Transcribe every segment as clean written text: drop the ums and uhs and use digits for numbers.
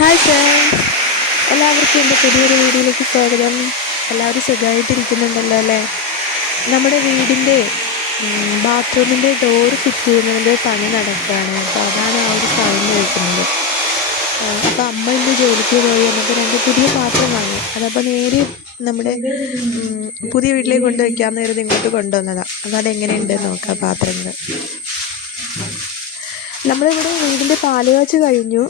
Hi friends, എല്ലാവർക്കും എൻ്റെ പുതിയൊരു വീഡിയോയിലേക്ക് സ്വാഗതം. എല്ലാവരും സുഖമായിട്ടിരിക്കുന്നുണ്ടല്ലോ അല്ലേ? നമ്മുടെ വീടിൻ്റെ ബാത്റൂമിൻ്റെ ഡോർ ഫിറ്റ് ചെയ്യുന്നതിൻ്റെ പണി നടക്കുകയാണ്. അപ്പോൾ അതാണ് ആ ഒരു സൗണ്ട് കേൾക്കുന്നത്. അപ്പോൾ അമ്മ ഇന്ന് ജോലിക്ക് പോയി എന്നിട്ട് 2 പുതിയ പാത്രം വാങ്ങി. അതപ്പോൾ നേരെ നമ്മുടെ പുതിയ വീട്ടിലേക്ക് കൊണ്ടുവയ്ക്കാമെന്ന് കരുതി ഇങ്ങോട്ട് കൊണ്ടുവന്നതാണ്. അപ്പോൾ അതെങ്ങനെയുണ്ട് നോക്കാം പാത്രങ്ങൾ. നമ്മളിവിടെ വീടിൻ്റെ പാലുകാച്ച് കഴിഞ്ഞു,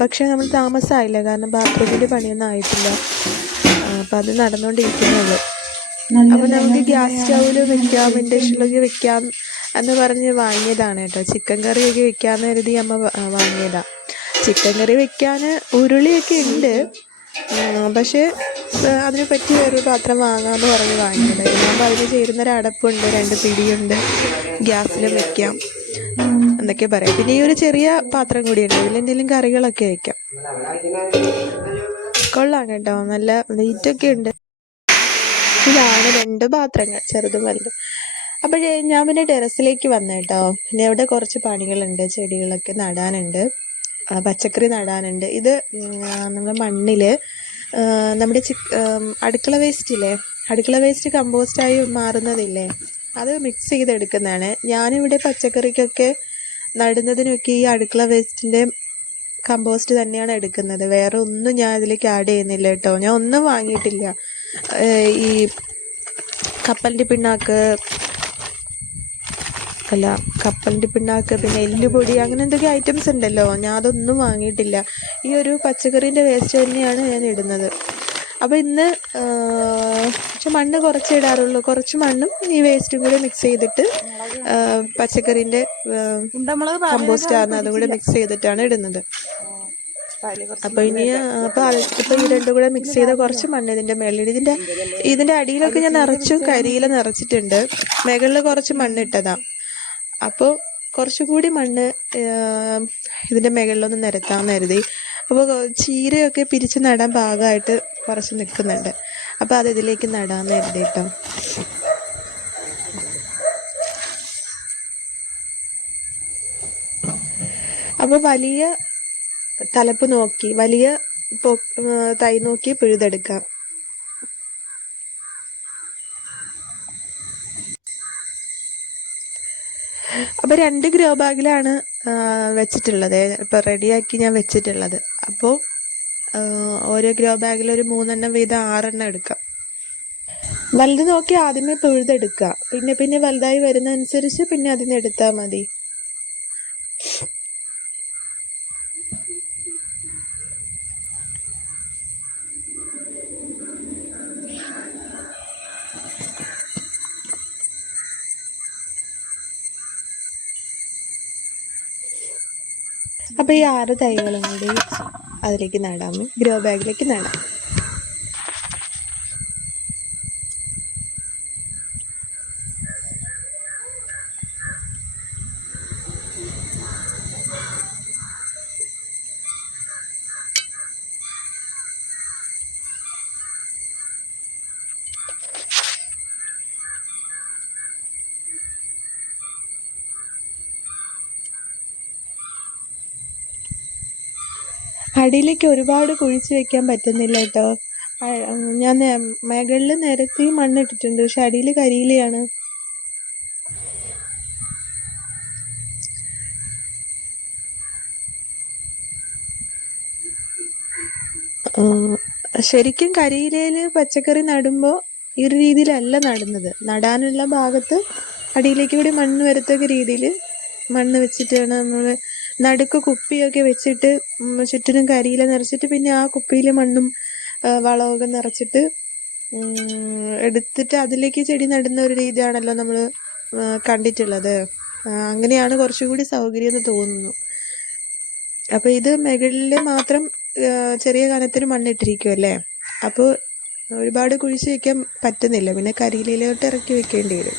പക്ഷേ നമ്മൾ താമസമായില്ല, കാരണം ബാത്റൂമിൻ്റെ പണിയൊന്നും ആയിട്ടില്ല. അപ്പം അത് നടന്നുകൊണ്ടിരിക്കുന്നുള്ളൂ. അപ്പോൾ നമുക്ക് ഗ്യാസ് സ്റ്റൗവിൽ വെക്കാം, ഇൻഡക്ഷനിലൊക്കെ വെക്കാം എന്ന് പറഞ്ഞ് വാങ്ങിയതാണ് കേട്ടോ. ചിക്കൻ കറിയൊക്കെ വെക്കാമെന്ന് കരുതി അമ്മ വാങ്ങിയതാണ്. ചിക്കൻ കറി വെക്കാൻ ഉരുളിയൊക്കെ ഉണ്ട്, പക്ഷേ അതിനെ പറ്റി വേറൊരു പാത്രം വാങ്ങാമെന്ന് പറഞ്ഞ് വാങ്ങിയത്. അപ്പോൾ അതിന് ചേരുന്നൊരു അടപ്പുണ്ട്, 2 പിടിയുണ്ട്, ഗ്യാസിലും വെക്കാം എന്നൊക്കെ പറയാം. പിന്നെ ഈ ഒരു ചെറിയ പാത്രം കൂടിയുണ്ട്, ഇതിലെന്തെങ്കിലും കറികളൊക്കെ വയ്ക്കാം. കൊള്ളാം കേട്ടോ, നല്ല വെയിറ്റൊക്കെ ഉണ്ട്. ഇതാണ് 2 പാത്രങ്ങൾ, ചെറുതും വലുതും. അപ്പോഴേ ഞാൻ പിന്നെ ടെറസിലേക്ക് വന്നു കേട്ടോ. പിന്നെ അവിടെ കുറച്ച് പണികളുണ്ട്, ചെടികളൊക്കെ നടാനുണ്ട്, പച്ചക്കറി നടാനുണ്ട്. ഇത് നമ്മുടെ മണ്ണിൽ നമ്മുടെ അടുക്കള വേസ്റ്റില്ലേ, അടുക്കള വേസ്റ്റ് കമ്പോസ്റ്റായി മാറുന്നതില്ലേ, അത് മിക്സ് ചെയ്തെടുക്കുന്നതാണ്. ഞാനിവിടെ പച്ചക്കറിക്കൊക്കെ നടുന്നതിനൊക്കെ ഈ അടുക്കള വേസ്റ്റിൻ്റെ കമ്പോസ്റ്റ് തന്നെയാണ് എടുക്കുന്നത്. വേറെ ഒന്നും ഞാൻ ഇതിലേക്ക് ആഡ് ചെയ്യുന്നില്ല കേട്ടോ. ഞാൻ ഒന്നും വാങ്ങിയിട്ടില്ല. ഈ കപ്പലിൻ്റെ പിണ്ണാക്ക് പിന്നെ എല്ലുപൊടി, അങ്ങനെ എന്തൊക്കെ ഐറ്റംസ് ഉണ്ടല്ലോ, ഞാൻ അതൊന്നും വാങ്ങിയിട്ടില്ല. ഈ ഒരു പച്ചക്കറീൻ്റെ വേസ്റ്റ് തന്നെയാണ് ഞാൻ ഇടുന്നത്. അപ്പോൾ ഇന്ന് പക്ഷെ മണ്ണ് കുറച്ചേ ഇടാറുള്ളൂ. കുറച്ച് മണ്ണും ഈ വേസ്റ്റും കൂടെ മിക്സ് ചെയ്തിട്ട് പച്ചക്കറീൻ്റെ കമ്പോസ്റ്റ് ആണ്, അതും കൂടെ മിക്സ് ചെയ്തിട്ടാണ് ഇടുന്നത്. അപ്പോൾ ഇപ്പോൾ ഈ 2 കൂടെ മിക്സ് ചെയ്ത കുറച്ച് മണ്ണ് ഇതിൻ്റെ മേളിൽ, ഇതിൻ്റെ അടിയിലൊക്കെ ഞാൻ നിറച്ചും കരിയില നിറച്ചിട്ടുണ്ട്. മുകളിൽ കുറച്ച് മണ്ണ് ഇട്ടതാണ്. അപ്പോൾ കുറച്ചുകൂടി മണ്ണ് ഇതിൻ്റെ മുകളിലൊന്ന് നിരത്താമെന്ന് കരുതി. അപ്പോൾ ചീരയൊക്കെ പിരിച്ച് നടാൻ പാകമായിട്ട് കുറച്ച് നിൽക്കുന്നുണ്ട്. അപ്പോൾ അത് ഇതിലേക്ക് നടാമെന്ന് കരുതി കേട്ടോ. അപ്പോൾ വലിയ തലപ്പ് നോക്കി, വലിയ തൈ നോക്കി പിഴുതെടുക്കാം. അപ്പോൾ 2 ഗ്രോ ബാഗിലാണ് വെച്ചിട്ടുള്ളത്, ഇപ്പോൾ റെഡിയാക്കി ഞാൻ വെച്ചിട്ടുള്ളത്. അപ്പോൾ ഓരോ ഗ്രോ ബാഗിൽ ഒരു 3 വീതം 6 എടുക്കാം. വലുത് നോക്കി ആദ്യമേ പിഴുതെടുക്കുക, പിന്നെ വലുതായി വരുന്നതനുസരിച്ച് പിന്നെ അതിന് എടുത്താൽ മതി. അപ്പോൾ ഈ 6 തൈകളും കൂടി അതിലേക്ക് നടാം, ഗ്രോ ബാഗിലേക്ക് നടാം. അടിയിലേക്ക് ഒരുപാട് കുഴിച്ച് വെക്കാൻ പറ്റുന്നില്ല കേട്ടോ. ഞാൻ മുകളിൽ നിരത്തി മണ്ണിട്ടിട്ടുണ്ട്, പക്ഷെ അടിയിൽ കരിയിലയാണ്. ശരിക്കും കരിയിലയിൽ പച്ചക്കറി നടുമ്പോൾ ഈ ഒരു രീതിയിലല്ല നടുന്നത്. നടാനുള്ള ഭാഗത്ത് അടിയിലേക്ക് കൂടി മണ്ണ് വരത്തക്ക രീതിയിൽ മണ്ണ് വെച്ചിട്ടാണ് നമ്മൾ നടുക്ക് കുപ്പിയൊക്കെ വെച്ചിട്ട് ചുറ്റിനും കരിയില നിറച്ചിട്ട് പിന്നെ ആ കുപ്പിയിൽ മണ്ണും വളമൊക്കെ നിറച്ചിട്ട് എടുത്തിട്ട് അതിലേക്ക് ചെടി നടുന്ന ഒരു രീതിയാണല്ലോ നമ്മൾ കണ്ടിട്ടുള്ളത്. അങ്ങനെയാണ് കുറച്ചുകൂടി സൗകര്യം എന്ന് തോന്നുന്നു. അപ്പോൾ ഇത് മുകളിൽ മാത്രം ചെറിയ കനത്തിന് മണ്ണിട്ടിരിക്കുമല്ലേ, അപ്പോൾ ഒരുപാട് കുഴിച്ച് വയ്ക്കാൻ പറ്റുന്നില്ല, പിന്നെ കരിയിലയിലോട്ട് ഇറക്കി വെക്കേണ്ടി വരും.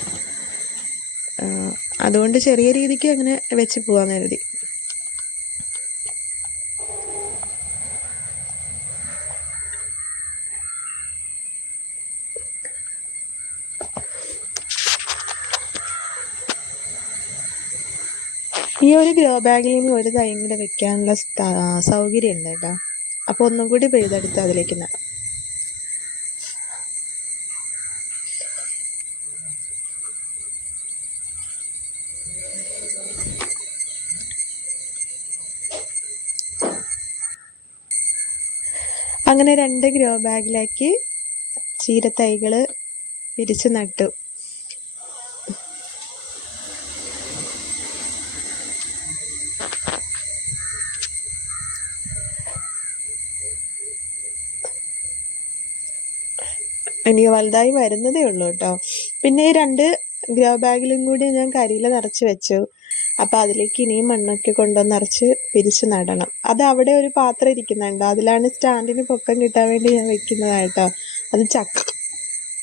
അതുകൊണ്ട് ചെറിയ രീതിക്ക് അങ്ങനെ വെച്ച് പോകാമെന്ന് കരുതി. ഈ ഒരു ഗ്രോ ബാഗിൽ ഇനി ഒരു തൈയും കൂടെ വെക്കാനുള്ള സൗകര്യം ഉണ്ട് കേട്ടോ. അപ്പോൾ ഒന്നും കൂടി പെയ്തെടുത്ത് അതിലേക്ക് നടാം. അങ്ങനെ 2 ഗ്രോ ബാഗിലേക്ക് ചീരത്തൈകൾ പിരിച്ച് നട്ടു. എനിക്ക് വലുതായി വരുന്നതേ ഉള്ളൂ കേട്ടോ. പിന്നെ 2 ഗ്രോ ബാഗിലും കൂടി ഞാൻ കരിയില നിറച്ച് വെച്ചു. അപ്പം അതിലേക്ക് ഇനിയും മണ്ണൊക്കെ കൊണ്ടുവന്ന് നിറച്ച് പിരിച്ച് നടണം. അത് അവിടെ ഒരു പാത്രം ഇരിക്കുന്നുണ്ട്, അതിലാണ് സ്റ്റാൻഡിന് പൊക്കം കിട്ടാൻ വേണ്ടി ഞാൻ വെക്കുന്നതായിട്ടോ. അത്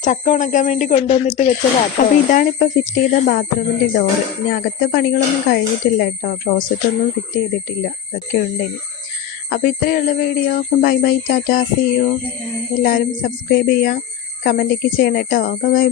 ചക്ക ഉണക്കാൻ വേണ്ടി കൊണ്ടുവന്നിട്ട് വെച്ച പാത്രം. അപ്പോൾ ഇതാണിപ്പോൾ ഫിറ്റ് ചെയ്ത ബാത്റൂമിൻ്റെ ഡോറ്. ഇനി അകത്തെ പണികളൊന്നും കഴിഞ്ഞിട്ടില്ല കേട്ടോ, ക്ലോസറ്റൊന്നും ഫിറ്റ് ചെയ്തിട്ടില്ല, അതൊക്കെ ഉണ്ട് ഇനി. അപ്പോൾ ഇത്രയുള്ള വീഡിയോ. അപ്പം bye bye, tata, see you. എല്ലാവരും സബ്സ്ക്രൈബ് ചെയ്യുക, കമൻറ്റൊക്കെ ചെയ്യണം കേട്ടോ. അപ്പോൾ ബൈ.